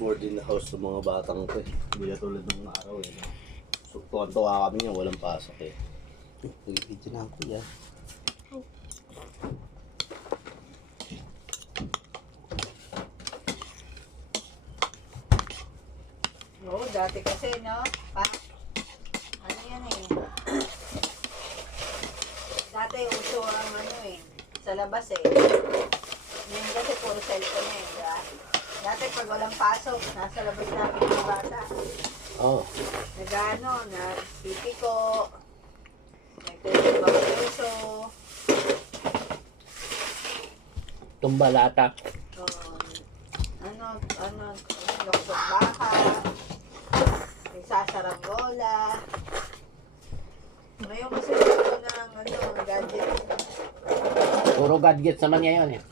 Board in the house ng mga batang to eh. Hindi na tulad ng araw eh. So, tuwan-tuwa kami niya, walang pasok eh. Nag-video na ako yan. Oo, dati kasi, no? Ano yan eh? Dati uso ang ano eh. Sa labas eh. Ngayon kasi puro cellphone eh, diba? Dati pag walang pasok, nasa labas namin yung bata. Oo. Nag-ano, nag-pipiko, nagtutubang-puso, Tumbalata. luksong baka, nagsasaranggola. Ngayon kasi ito ng gadget. Puro gadgets naman ngayon eh.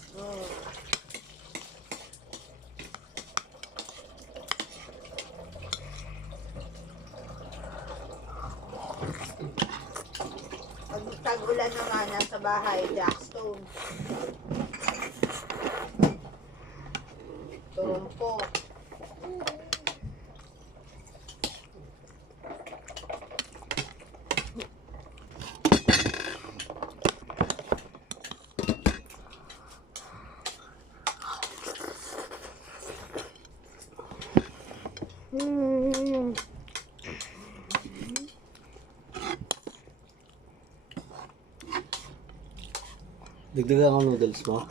Pag tag-ulan naman, nasa bahay, jackstone. Turumpo. Dagdagan ko noodles mo.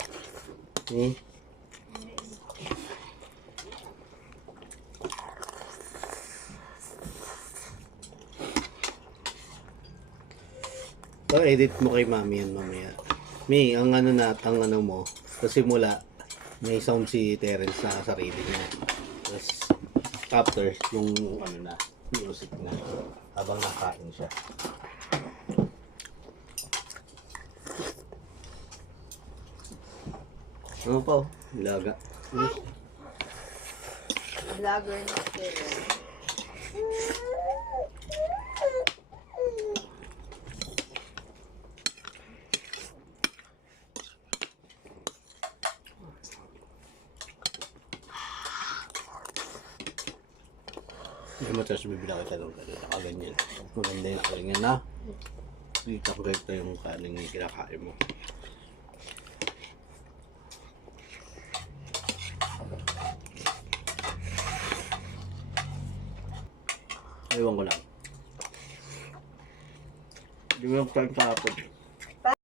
Eh. Edit mo kay mami yan mamaya. May, ang ano mo, sa simula, may sound si Terence na sarili niya. Tapos, after, yung music na, habang nakain siya. Ano pa oh? Ilaga. Vlogger na sila. May matras bibila kita ng nakaganyan. Maganda yung nakaganyan na. Kita yung kaning kinakain mo. Ewan ko lang. Hindi mo yung time kahapon.